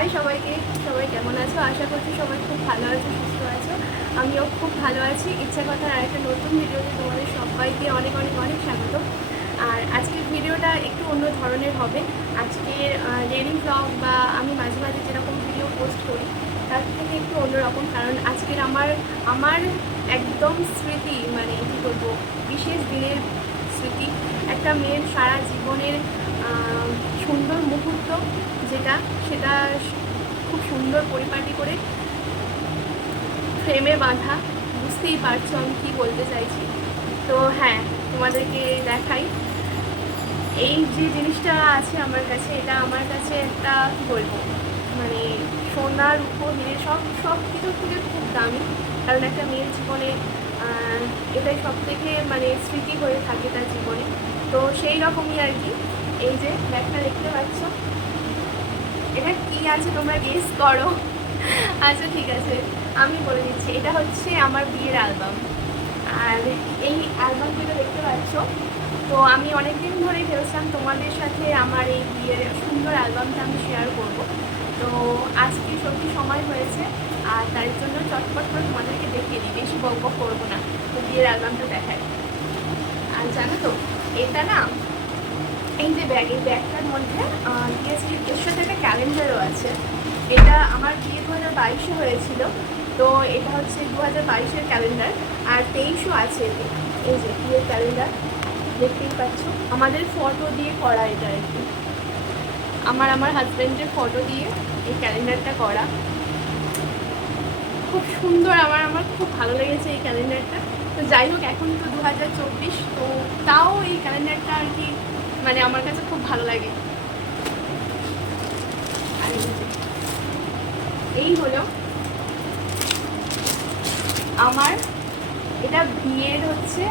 High সবাইকে, সবাই কেমন আছো? আশা করছি সবাই খুব ভালো আছো, সুস্থ আছো। আমিও খুব ভালো আছি। ইচ্ছা কথার আরেকটা নতুন ভিডিওতে তোমাদের সবাইকে অনেক অনেক অনেক স্বাগত। আর আজকের ভিডিওটা একটু অন্য ধরনের হবে। আজকের ডেইলি ব্লগ বা আমি মাঝে মাঝে যেরকম ভিডিও পোস্ট করি তার থেকে একটু অন্যরকম, কারণ আজকের আমার একদম স্মৃতি, মানে কী বলবো, বিশেষ দিনের স্মৃতি, একটা মেয়ের সারা জীবনের সুন্দর মুহূর্ত, সেটা খুব সুন্দর পরিপাটি করে ফ্রেমে বাঁধা। বুঝতেই পারছো আমি কী বলতে চাইছি। তো হ্যাঁ, তোমাদেরকে দেখাই। এই যে জিনিসটা আছে আমার কাছে, এটা আমার কাছে একটা কী বলবো, মানে সোনা রূপো হিরে সব কিছুর থেকে খুব দামি, কারণ একটা মেয়ের জীবনে এটাই সব থেকে মানে স্মৃতি হয়ে থাকে তার জীবনে। তো সেই রকমই আর কি। এই যে ব্যাগটা দেখতে পাচ্ছ, এটা কি আছে তোমরা গেস করো। আচ্ছা ঠিক আছে, আমি বলে দিচ্ছি, এটা হচ্ছে আমার বিয়ের অ্যালবাম। আর এই অ্যালবামগুলো দেখতে পাচ্ছ, তো আমি অনেক দিন ধরেই ভেবেছিলাম তোমাদের সাথে আমার এই বিয়ের সুন্দর অ্যালবামটা আমি শেয়ার করব। তো আজকে সত্যি সময় হয়েছে, আর তার জন্য চটপট করে তোমাদেরকে দেখিয়ে দিই, বেশি বক বক করবো না। তো বিয়ের অ্যালবামটা দেখাই। আর জানো তো, এটা না, এই যে ব্যাগ, এই ব্যাগটার মধ্যে দিয়েছি, এর সাথে একটা ক্যালেন্ডারও আছে। এটা আমার বিয়ে 2022-এ হয়েছিল, তো এটা হচ্ছে 2022-এর ক্যালেন্ডার। আর 23-ও আছে এতে। এই যে বিয়ের ক্যালেন্ডার দেখতেই পাচ্ছ, আমাদের ফটো দিয়ে করা এটা আর কি। আমার হাজব্যান্ডের ফটো দিয়ে এই ক্যালেন্ডারটা করা, খুব সুন্দর। আমার খুব ভালো লেগেছে এই ক্যালেন্ডারটা। তো যাই হোক, এখন তো 2024, তো তাও এই ক্যালেন্ডারটা আর কি মানে আমার কাছে খুব ভালো লাগে। আর এই হলো আমার, এটা বিয়ের হচ্ছে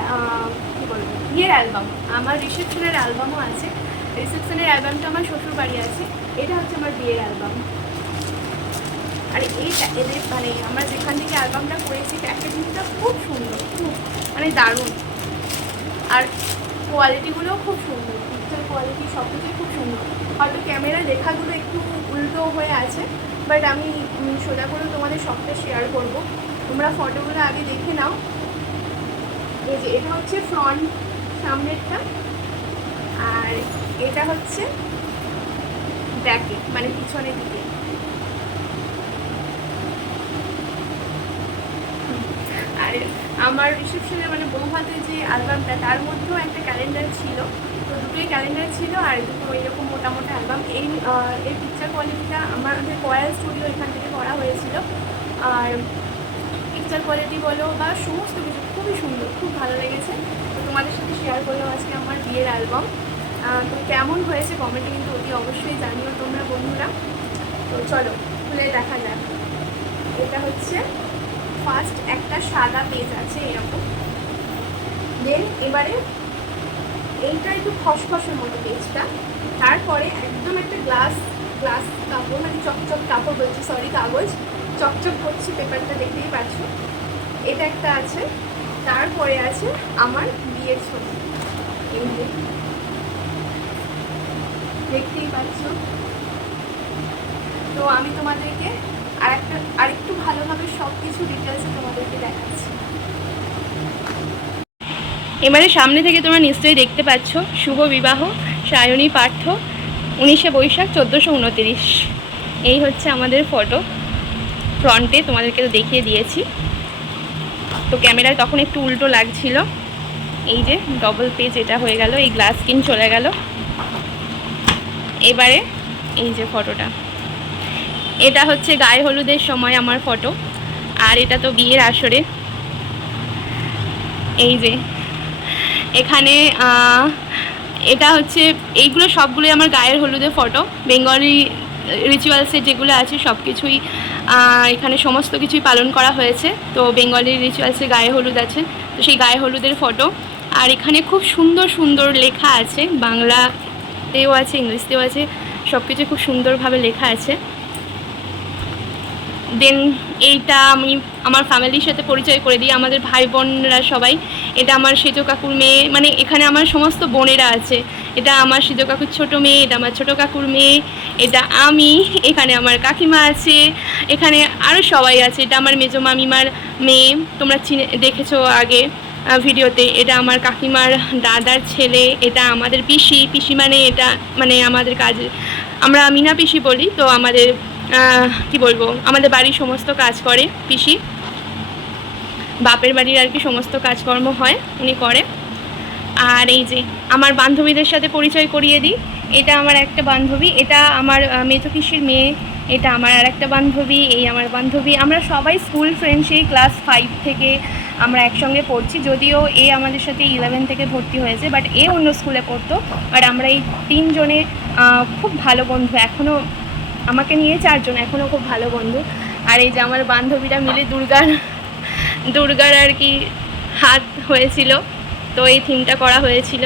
কী বলবো, বিয়ের অ্যালবাম। আমার রিসেপশনের অ্যালবামও আছে। রিসেপশনের অ্যালবামটা আমার শ্বশুর বাড়ি আছে। এটা হচ্ছে আমার বিয়ের অ্যালবাম। আর এদের মানে আমরা যেখান থেকে অ্যালবামটা করেছি, প্যাকেজিংটা খুব সুন্দর, খুব মানে দারুণ। আর কোয়ালিটিগুলোও খুব সুন্দর, পিকচার কোয়ালিটি সব কিছুই খুব সুন্দর। হয়তো ক্যামেরা লেখাগুলো একটু উল্টো হয়ে আছে, বাট আমি সোজা করে তোমাদের সবটা শেয়ার করব। তোমরা ফটোগুলো আগে দেখে নাও। এই যে এটা হচ্ছে ফ্রন্ট, সামনেরটা, আর এটা হচ্ছে ব্যাকে, মানে পিছনের দিকে। আর আমার রিসেপশনে মানে বৌভাতে যে অ্যালবামটা, তার মধ্যেও একটা ক্যালেন্ডার ছিল। তো দুটোই ক্যালেন্ডার ছিল, আর দুটো এরকম মোটা মোটা অ্যালবাম। এই পিকচার কোয়ালিটিটা আমাদের কয়াল স্টুডিও এখান থেকে করা হয়েছিল। আর পিকচার কোয়ালিটি বলো বা সমস্ত কিছু খুবই সুন্দর, খুব ভালো লেগেছে। তো তোমাদের সাথে শেয়ার করলাম আজকে আমার বিয়ের অ্যালবাম। তো কেমন হয়েছে কমেন্টে কিন্তু অতি অবশ্যই জানিও তোমরা বন্ধুরা। তো চলো খুলে দেখা যাক। এটা হচ্ছে ফার্স্ট একটা সাদা পেজ আছে এরকম, দেন এবারে এইটা একটু খসখসের মতো পেজটা। তারপরে একদম একটা গ্লাস কাপড়, মানে চকচক কাপড় বলছি, সরি, কাগজ চকচক করছে পেপারটা, দেখতেই পাচ্ছ। এটা একটা আছে। তারপরে আছে আমার বিয়ের ছবি, এই যে দেখতেই পাচ্ছ। তো আমি তোমাদেরকে আরেকটু ভালোভাবে সব কিছু ডিটেলসে তোমাদেরকে দেখাচ্ছি। এবারে সামনে থেকে তোমরা নিশ্চয়ই দেখতে পাচ্ছ, শুভ বিবাহ সায়নী পার্থ, 19শে বৈশাখ 1429। এই হচ্ছে আমাদের ফটো। ফ্রন্টে তোমাদেরকে তো দেখিয়ে দিয়েছি। তো ক্যামেরায় তখন একটু উল্টো লাগছিল। এই যে ডবল পেজ এটা হয়ে গেল, এই গ্লাস স্ক্রিন চলে গেল। এবারে এই যে ফটোটা, এটা হচ্ছে গায়ে হলুদের সময় আমার ফটো। আর এটা তো বিয়ের আসরে। এই যে এখানে এটা হচ্ছে, এইগুলো সবগুলোই আমার গায়ের হলুদের ফটো। বেঙ্গলি রিচুয়ালসের যেগুলো আছে সব কিছুই এখানে সমস্ত কিছুই পালন করা হয়েছে। তো বেঙ্গলি রিচুয়ালসে গায়ে হলুদ আছে, তো সেই গায়ে হলুদের ফটো। আর এখানে খুব সুন্দর সুন্দর লেখা আছে, বাংলাতেও আছে, ইংলিশতেও আছে, সব কিছু খুব সুন্দরভাবে লেখা আছে। দেন এইটা আমি আমার ফ্যামিলির সাথে পরিচয় করে দিই, আমাদের ভাই বোনরা সবাই। এটা আমার সেজ কাকুর মেয়ে, মানে এখানে আমার সমস্ত বোনেরা আছে। এটা আমার সিজো কাকুর ছোটো মেয়ে, এটা আমার ছোটো কাকুর মেয়ে, এটা আমি, এখানে আমার কাকিমা আছে, এখানে আরও সবাই আছে। এটা আমার মেজো মামিমার মেয়ে, তোমরা দেখেছো আগে ভিডিওতে। এটা আমার কাকিমার দাদার ছেলে, এটা আমাদের পিসি। পিসি মানে এটা মানে আমাদের কাজে আমরা মিনা পিসি বলি। তো আমাদের কি বলবো, আমাদের বাড়ির সমস্ত কাজ করে পিসি, বাপের বাড়ির আর কি সমস্ত কাজকর্ম হয় উনি করে। আর এই যে আমার বান্ধবীদের সাথে পরিচয় করিয়ে দিই। এটা আমার একটা বান্ধবী, এটা আমার মেজো পিসির মেয়ে, এটা আমার আর একটা বান্ধবী, এই আমার বান্ধবী। আমরা সবাই স্কুল ফ্রেন্ড, সেই ক্লাস 5 থেকে আমরা একসঙ্গে পড়ছি। যদিও এ আমাদের সাথে 11 থেকে ভর্তি হয়েছে, বাট এ অন্য স্কুলে পড়তো। আর আমরা এই 3 জনে খুব ভালো বন্ধু, এখনও আমাকে নিয়ে 4 জন এখনও খুব ভালো বন্ধু। আর এই যে আমার বান্ধবীরা মিলে দুর্গার আর কি হাত হয়েছিল, তো এই থিমটা করা হয়েছিল।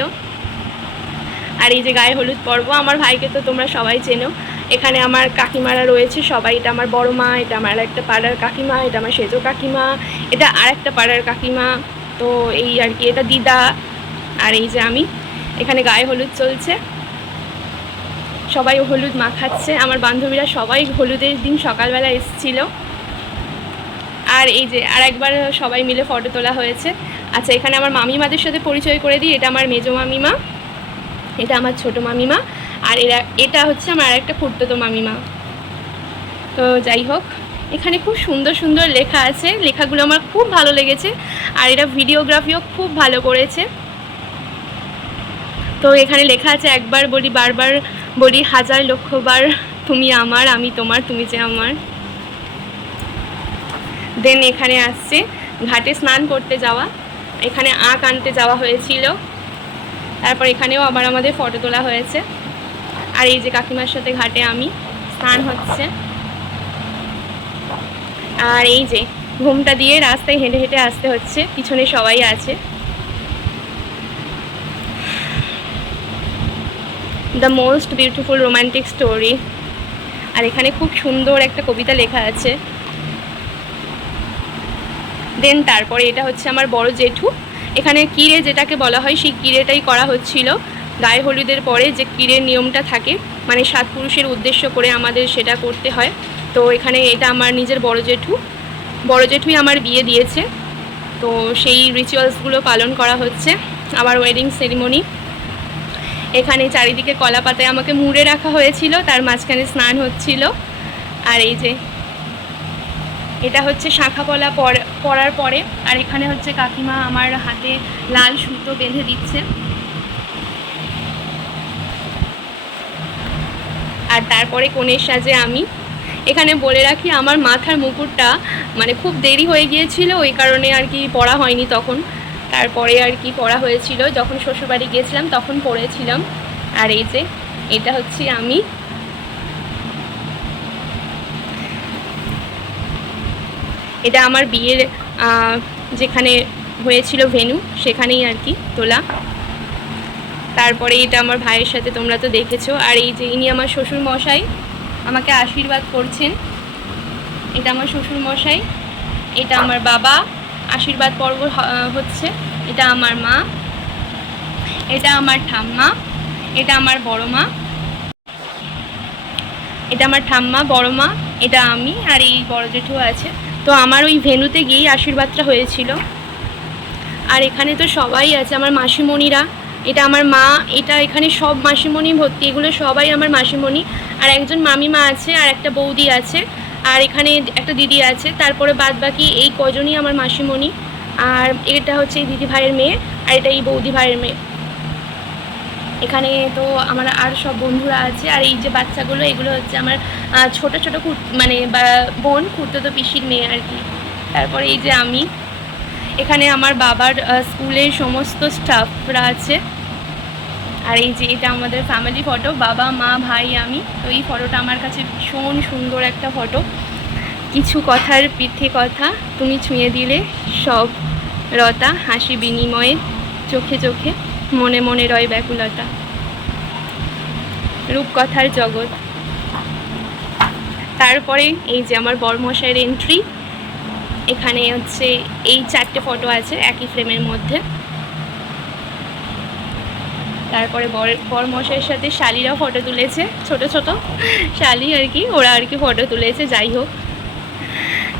আর এই যে গায়ে হলুদ পর্ব, আমার ভাইকে তো তোমরা সবাই চেনো। এখানে আমার কাকিমারা রয়েছে সবাই, এটা আমার বড় মা, এটা আমার একটা পাড়ার কাকিমা, এটা আমার সেজো কাকিমা, এটা আর একটা পাড়ার কাকিমা, তো এই আর কি, এটা দিদা। আর এই যে আমি, এখানে গায়ে হলুদ চলছে, সবাই হলুদ মাখাচ্ছে। আমার বান্ধবীরা সবাই হলুদের দিন সকালবেলা এসেছিল। আর এই যে আর একবার সবাই মিলে ফটো তোলা হয়েছে। আচ্ছা, এখানে আমার মামিমাদের সাথে পরিচয় করে দিই। এটা আমার মেজো মামিমা, এটা আমার ছোটো মামিমা, আর এটা হচ্ছে আমার আরেকটা খুড়তুতো মামিমা। তো যাই হোক, এখানে খুব সুন্দর সুন্দর লেখা আছে, লেখাগুলো আমার খুব ভালো লেগেছে। আর এটা ভিডিওগ্রাফিও খুব ভালো করেছে। তো এখানে লেখা আছে, একবার বলি বারবার বলি, হাজার লক্ষবার তুমি আমার, আমি তোমার, তুমি যে আমার। দেন এখানে আসছে ঘাটে স্নান করতে যাওয়া, এখানে আঁক আনতে যাওয়া হয়েছিল। তারপর এখানেও আবার আমাদের ফটো তোলা হয়েছে। আর এই যে কাকিমার সাথে ঘাটে আমি, স্নান হচ্ছে। আর এই যে ঘুমটা দিয়ে রাস্তায় হেঁটে হেঁটে আসতে হচ্ছে, পিছনে সবাই আছে। The most beautiful romantic story. আর এখানে খুব সুন্দর একটা কবিতা লেখা আছে। দেন তারপরে এটা হচ্ছে আমার বড় জেঠু। এখানে কিরে যেটাকে বলা হয়, সেই কিরেটাই করা হচ্ছিল। গায়ে হলুদের পরে যে কিরের নিয়মটা থাকে, মানে 7 পুরুষের উদ্দেশ্য করে আমাদের সেটা করতে হয়। তো এখানে এটা আমার নিজের বড় জেঠুই আমার বিয়ে দিয়েছে, তো সেই রিচুয়ালসগুলো পালন করা হচ্ছে। আবার ওয়েডিং সেরিমনি, এখানে চারিদিকে কলা পাতায় আমাকে মুড়ে রাখা হয়েছিল, তার মাঝখানে স্নান হচ্ছিল। আর এই যে এটা হচ্ছে শাঁখা পলা পরার পরে। আর এখানে হচ্ছে কাকিমা আমার হাতে লাল সুতো বেঁধে দিচ্ছে। আর তারপরে কনের সাজে আমি। এখানে বলে রাখি, আমার মাথার মুকুটটা মানে খুব দেরি হয়ে গিয়েছিল, ওই কারণে আর কি পরা হয়নি তখন। তারপরে আর কি পরা হয়েছিল, যখন শ্বশুরবাড়ি গিয়েছিলাম তখন পরেছিলাম। আর এই যে এটা হচ্ছে আমি। এটা আমার বিয়ের যেখানে হয়েছিল ভেন্যু, সেখানেই আর কি তোলা। তারপরে এটা আমার ভাইয়ের সাথে, তোমরা তো দেখেছো। আর এই যে ইনি আমার শ্বশুর মশাই, আমাকে আশীর্বাদ করছেন। এটা আমার শ্বশুর মশাই, এটা আমার বাবা, আশীর্বাদ পর্ব হচ্ছে। এটা আমার মা, এটা আমার ঠাম্মা, এটা আমার বড় মা, এটা আমার ঠাম্মা বড় মা, এটা আমি, আর এই বড় জেঠু আছে। তো আমার ওই ভেন্যুতে গিয়েই আশীর্বাদটা হয়েছিল। আর এখানে তো সবাই আছে, আমার মাসিমণিরা, এটা আমার মা, এটা এখানে সব মাসিমণি ভর্তি, এগুলো সবাই আমার মাসিমণি। আর একজন মামিমা আছে, আর একটা বৌদি আছে, আর এখানে একটা দিদি আছে। তারপরে বাদ বাকি এই কজনই আমার মাসিমণি। আর এটা হচ্ছে এই দিদি ভাইয়ের মেয়ে, আর এটা এই বৌদি ভাইয়ের মেয়ে। এখানে তো আমার আর সব বন্ধুরা আছে। আর এই যে বাচ্চাগুলো, এগুলো হচ্ছে আমার ছোট ছোট মানে বোন, খুড়তুতো পিসির মেয়ে আর কি। তারপরে এই যে আমি, এখানে আমার বাবার স্কুলের সমস্ত স্টাফরা আছে। আর এই যে এটা আমাদের ফ্যামিলি ফটো, বাবা মা ভাই আমি। তো এই ফটোটা আমার কাছে ভীষণ সুন্দর একটা ফটো। কিছু কথার পিঠে কথা, তুমি ছুঁয়ে দিলে সব রতা, হাসি বিনিময়ে চোখে চোখে, মনে মনে রয় ব্যাকুলতা, রূপকথার জগৎ। তারপরে এই যে আমার বরমশাইয়ের এন্ট্রি। এখানে হচ্ছে এই 4টে ফটো আছে একই ফ্রেমের মধ্যে। তারপরে বরমশাইয়ের সাথে শালিরাও ফটো তুলেছে, ছোট ছোট শালি আর কি, ওরা আর কি ফটো তুলেছে, যাই হোক।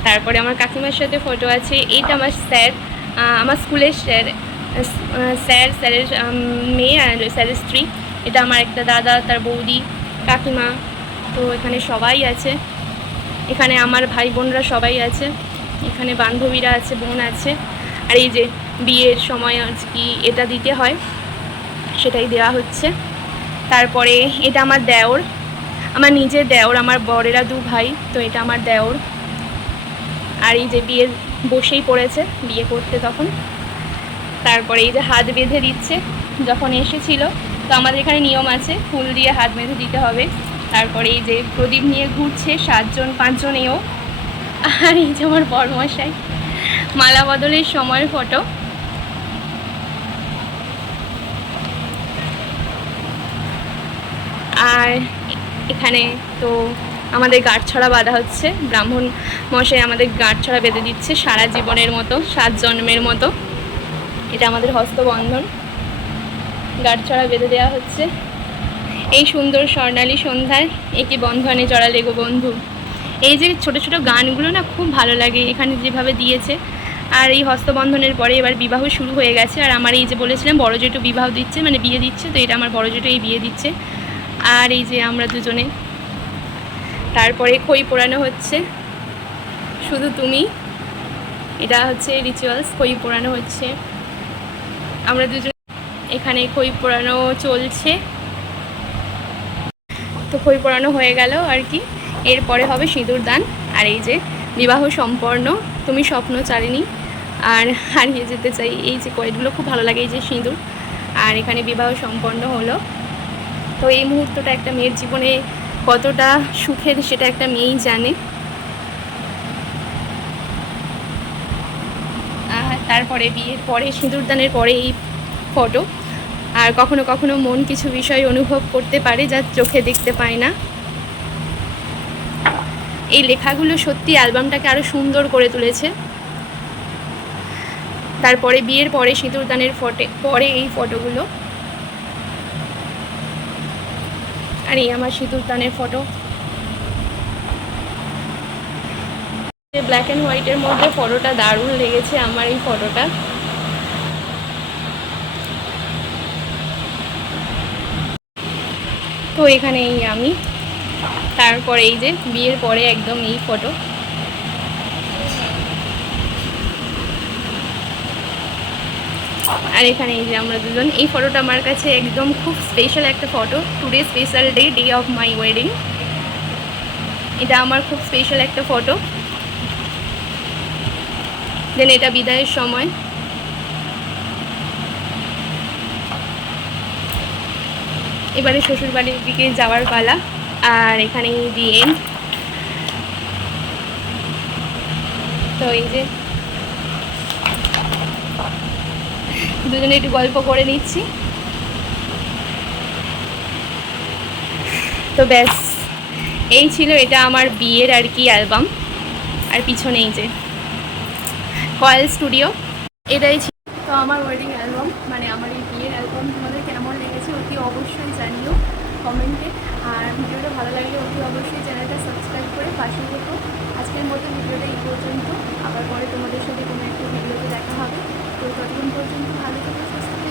তারপরে আমার কাকিমার সাথে ফটো আছে। এইটা আমার স্যার, আমার স্কুলের স্যারের মেয়ে আর স্যারের স্ত্রী। এটা আমার একটা দাদা, তার বৌদি, কাকিমা, তো এখানে সবাই আছে। এখানে আমার ভাই বোনরা সবাই আছে, এখানে বান্ধবীরা আছে, বোন আছে। আর এই যে বিয়ের সময় আজ কি এটা দিতে হয়, সেটাই দেওয়া হচ্ছে। তারপরে এটা আমার দেওর, আমার নিজের দেওর, আমার বরেরা 2 ভাই, তো এটা আমার দেওর। আর এই যে বিয়ের বসেই পড়েছে বিয়ে করতে তখন। তারপরে এই যে হাত বেঁধে দিচ্ছে, যখন এসেছিল তো আমাদের এখানে নিয়ম আছে ফুল দিয়ে হাত বেঁধে দিতে হবে। তারপরে এই যে প্রদীপ নিয়ে ঘুরছে 7 জন 5 জন এও। আর এই যে আমার বরমশাই, মালা বদলের সময়ের ফটো। আর এখানে তো আমাদের গাঁটছড়া বাঁধা হচ্ছে, ব্রাহ্মণ মশাই আমাদের গাঁটছড়া বেঁধে দিচ্ছে সারা জীবনের মতো, 7 জন্মের মতো। এটা আমাদের হস্তবন্ধন, গাঁটছড়া বেঁধে দেওয়া হচ্ছে। এই সুন্দর স্বর্ণালী সন্ধ্যায় একে বন্ধনে জড়ালে গো বন্ধু। এই যে ছোট ছোট গানগুলো না খুব ভালো লাগে এখানে যেভাবে দিয়েছে। আর এই হস্তবন্ধনের পরে এবার বিবাহ শুরু হয়ে গেছে। আর আমার এই যে বলেছিলাম বড় জেঠু বিবাহ দিচ্ছে, মানে বিয়ে দিচ্ছে, তো এটা আমার বড় জেঠু এই বিয়ে দিচ্ছে। আর এই যে আমরা দুজনে। তারপরে খই পোড়ানো হচ্ছে, শুধু তুমি, এটা হচ্ছে রিচুয়ালস, খই পোড়ানো হচ্ছে। আমরা দুজন এখানে খই পোড়ানো চলছে। তো খই পোড়ানো হয়ে গেল আর কি, এরপরে হবে সিঁদুর দান। আর এই যে বিবাহ সম্পন্ন, তুমি স্বপ্ন চারিনি আর হারিয়ে যেতে চাই, এই যে কয়েকগুলো খুব ভালো লাগে, এই যে সিঁদুর। আর এখানে বিবাহ সম্পন্ন হলো। তো এই মুহূর্তটা একটা মেয়ের জীবনে কতটা সুখের সেটা একটা মেয়েই জানে। আর তারপরে বিয়ের পরে সিঁদুরদানের পরে এই ফটো। আর কখনো কখনো মন কিছু বিষয় অনুভব করতে পারে যা চোখে দেখতে পায় না। এই লেখাগুলো সত্যি অ্যালবামটাকে আরও সুন্দর করে তুলেছে। তারপরে বিয়ের পরে সিঁদুরদানের পরে এই ফটোগুলো। আর এই আমার সিঁদুরদানের ফটো, ব্ল্যাক অ্যান্ড হোয়াইটের মধ্যে ফটোটা দারুণ লেগেছে আমার এই ফটোটা। তো এখানে এই আমি, তারপরে এই যে বিয়ের পরে একদম এই ফটো। আর এখানে এই যে আমরা দুজন। এই ফটোটা আমার কাছে একদম খুব স্পেশাল একটা photo. Today special day, day of my wedding. এটা আমার খুব স্পেশাল একটা ফটো। দেন এটা বিদায়ের সময়। এবারে শ্বশুরবাড়ির দিকে যাওয়ার পালা। আর এখানে দি এন্ড। তো এই যে দুজনে একটু গল্প করে নিচ্ছি। তো ব্যাস এই ছিল এটা আমার বিয়ের আর কি অ্যালবাম। আর পিছনে এই যে কয়েল স্টুডিও, এটাই ছিল তো আমার ওয়েডিং অ্যালবাম, মানে আমার এই বিয়ের অ্যালবাম। তোমাদের কেমন লেগেছে অতি অবশ্যই জানিও কমেন্টে। আর ভিডিওটা ভালো লাগলে অতি অবশ্যই চ্যানেলটা সাবস্ক্রাইব করে পাশে থেকো। আজকের মতো ভিডিওটা এই পর্যন্ত, আবার পরে তোমাদের সাথে কোনো একটা ভিডিওতে দেখা হবে। তো ততক্ষণ পর্যন্ত ভালো থেকো, সুস্থ থেকো।